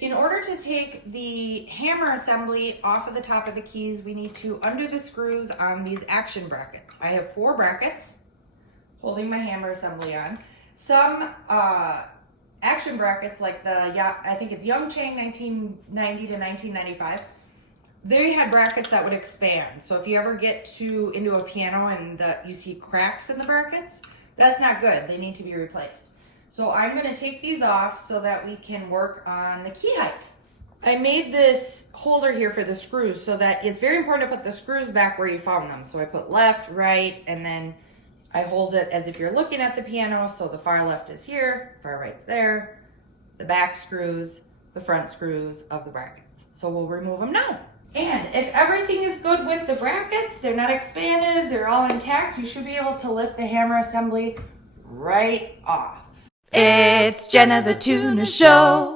In order to take the hammer assembly off of the top of the keys, we need to undo the screws on these action brackets. I have 4 brackets holding my hammer assembly on. Some action brackets, like I think it's Youngchang 1990 to 1995, they had brackets that would expand. So if you ever get into a piano and you see cracks in the brackets, that's not good. They need to be replaced. So I'm going to take these off so that we can work on the key height. I made this holder here for the screws so that it's very important to put the screws back where you found them. So I put left, right, and then I hold it as if you're looking at the piano. So the far left is here, far right's there, the back screws, the front screws of the brackets. So we'll remove them now. And if everything is good with the brackets, they're not expanded, they're all intact, you should be able to lift the hammer assembly right off. It's Jenna the Tuna Show.